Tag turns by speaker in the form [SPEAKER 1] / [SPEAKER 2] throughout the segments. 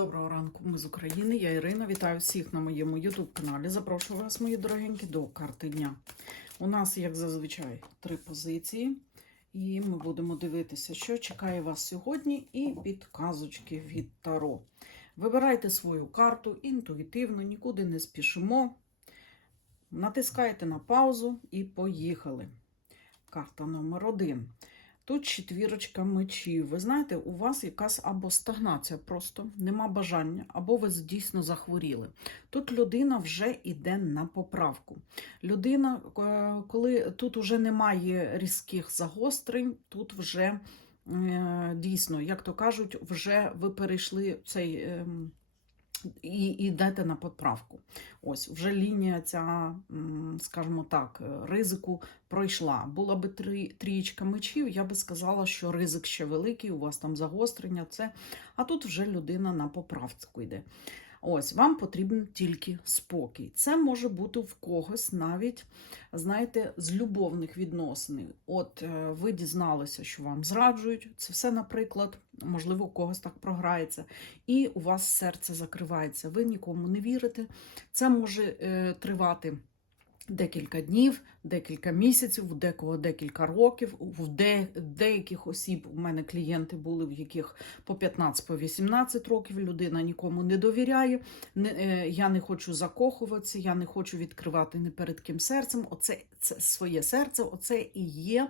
[SPEAKER 1] Доброго ранку, ми з України. Я Ірина. Вітаю всіх на моєму YouTube каналі. Запрошую вас, мої дорогенькі, до карти дня. У нас, як зазвичай, три позиції, і ми будемо дивитися, що чекає вас сьогодні, і підказочки від Таро. Вибирайте свою карту інтуїтивно, нікуди не спішимо. Натискайте на паузу і поїхали. Карта номер один. Тут четвірочка мечів. Ви знаєте, у вас якась або стагнація просто, нема бажання, або ви дійсно захворіли. Тут людина вже йде на поправку. Людина, е, коли тут вже немає різких загострень, тут вже е, дійсно, як то кажуть, вже ви перейшли цей. І йдете на поправку. Ось вже лінія ця, скажімо так, е, ризику пройшла. Була би трієчка мечів, я би сказала, що ризик ще великий, у вас там загострення, це. А тут вже людина на поправку йде. Ось, вам потрібен тільки спокій. Це може бути в когось навіть, знаєте, з любовних відносин. От е, ви дізналися, що вам зраджують. Це все, наприклад, можливо, у когось так програється, і у вас серце закривається. Ви нікому не вірите. Це може е, тривати декілька днів, декілька місяців, у декого декілька років. В де, деяких осіб у мене клієнти були, в яких по 15-18 років людина нікому не довіряє. Не, е, я не хочу закохуватися, я не хочу відкривати не перед ким серцем. Оце це своє серце, оце і є.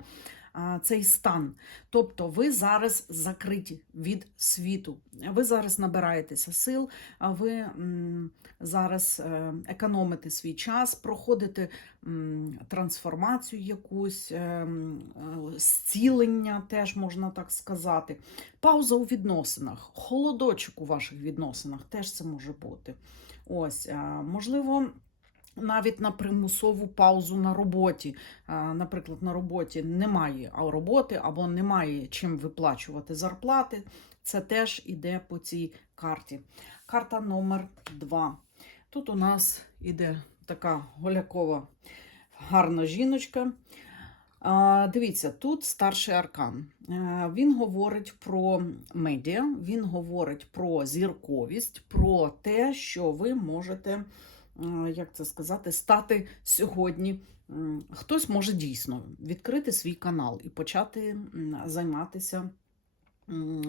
[SPEAKER 1] Цей стан. Тобто ви зараз закриті від світу. Ви зараз набираєтеся сил, ви зараз е, економите свій час, проходите трансформацію якусь, е, е, зцілення, теж можна так сказати. Пауза у відносинах, холодочок у ваших відносинах теж це може бути. Ось, можливо. Навіть на примусову паузу на роботі. Наприклад, на роботі немає роботи або немає чим виплачувати зарплати. Це теж іде по цій карті. Карта номер 2. Тут у нас іде така голякова гарна жіночка. Дивіться, тут старший аркан. Е, Він говорить про медіа, він говорить про зірковість, про те, що ви можете, е, як це сказати, стати сьогодні. Хтось може дійсно відкрити свій канал і почати займатися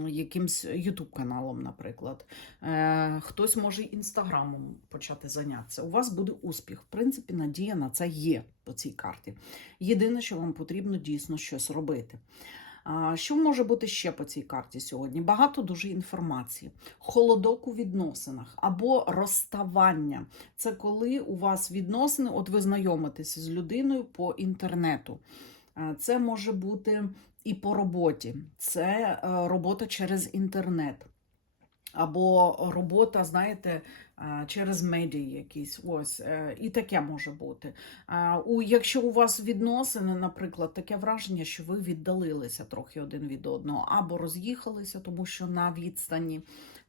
[SPEAKER 1] якимсь Ютуб каналом, наприклад. Е, Хтось може інстаграмом почати зайнятися. У вас буде успіх. В принципі, надія на це є по цій карті. Єдине, що вам потрібно дійсно щось робити. Що може бути ще по цій карті сьогодні? Багато дуже інформації. Холодок у відносинах або розставання. Це коли у вас відносини, от ви знайомитеся з людиною по інтернету. Це може бути і по роботі, це е, робота через інтернет. Або робота, знаєте, через медіа якісь. Ось е, і таке може бути. У якщо у вас відносини, наприклад, таке враження, що ви віддалилися трохи один від одного, або роз'їхалися, тому що на відстані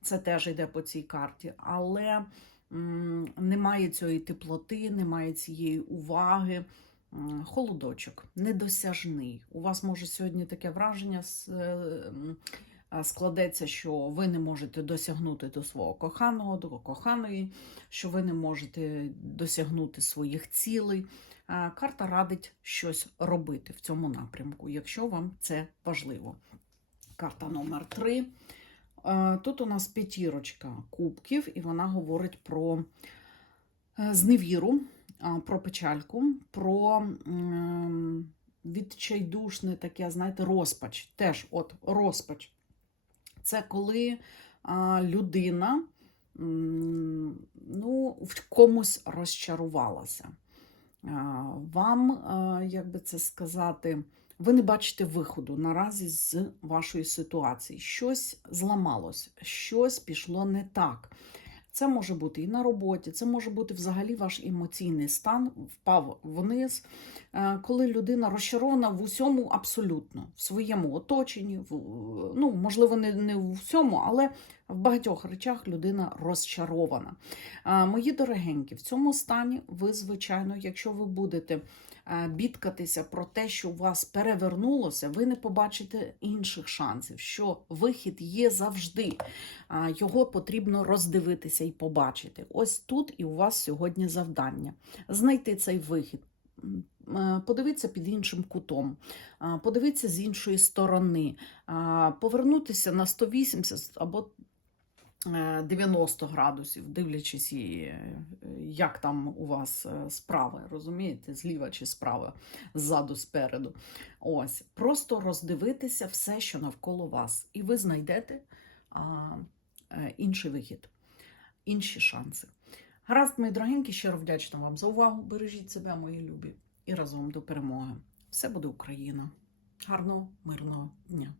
[SPEAKER 1] це теж йде по цій карті, але немає цієї теплоти, немає цієї уваги. Холодочок недосяжний. У вас може сьогодні таке враження з- е, складеться, що ви не можете досягнути до свого коханого, до коханої, що ви не можете досягнути своїх цілей. Карта радить щось робити в цьому напрямку, якщо вам це важливо. Карта номер 3. Тут у нас п'ятірочка кубків, і вона говорить про е, зневіру, про печальку, про відчайдушне таке, знаєте, розпач. Теж от розпач. Це коли людина ну, в комусь розчарувалася. Вам, як би це сказати, ви не бачите виходу наразі з вашої ситуації. Щось зламалось, щось пішло не так. Це може бути і на роботі, це може бути взагалі ваш емоційний стан впав вниз, Е, коли людина розчарована в усьому абсолютно, в своєму оточенні, в, ну, можливо, не, не в усьому, але В багатьох речах людина розчарована. Мої дорогенькі, в цьому стані ви, звичайно, якщо ви будете бідкатися про те, що у вас перевернулося, ви не побачите інших шансів, що вихід є завжди. Його потрібно роздивитися і побачити. Ось тут і у вас сьогодні завдання знайти цей вихід. Е, Подивитися під іншим кутом, подивитися з іншої сторони, повернутися на 180 або 90 градусів, дивлячись, е, як там у вас е, справи, розумієте, зліва чи справа, ззаду, спереду. Ось, просто роздивитися все, що навколо вас, і ви знайдете а, е, інший вихід, інші шанси. Гаразд, мої дорогенькі, щиро вдячна вам за увагу. Бережіть себе, мої любі, і разом до перемоги. Все буде Україна. Гарного, мирного дня!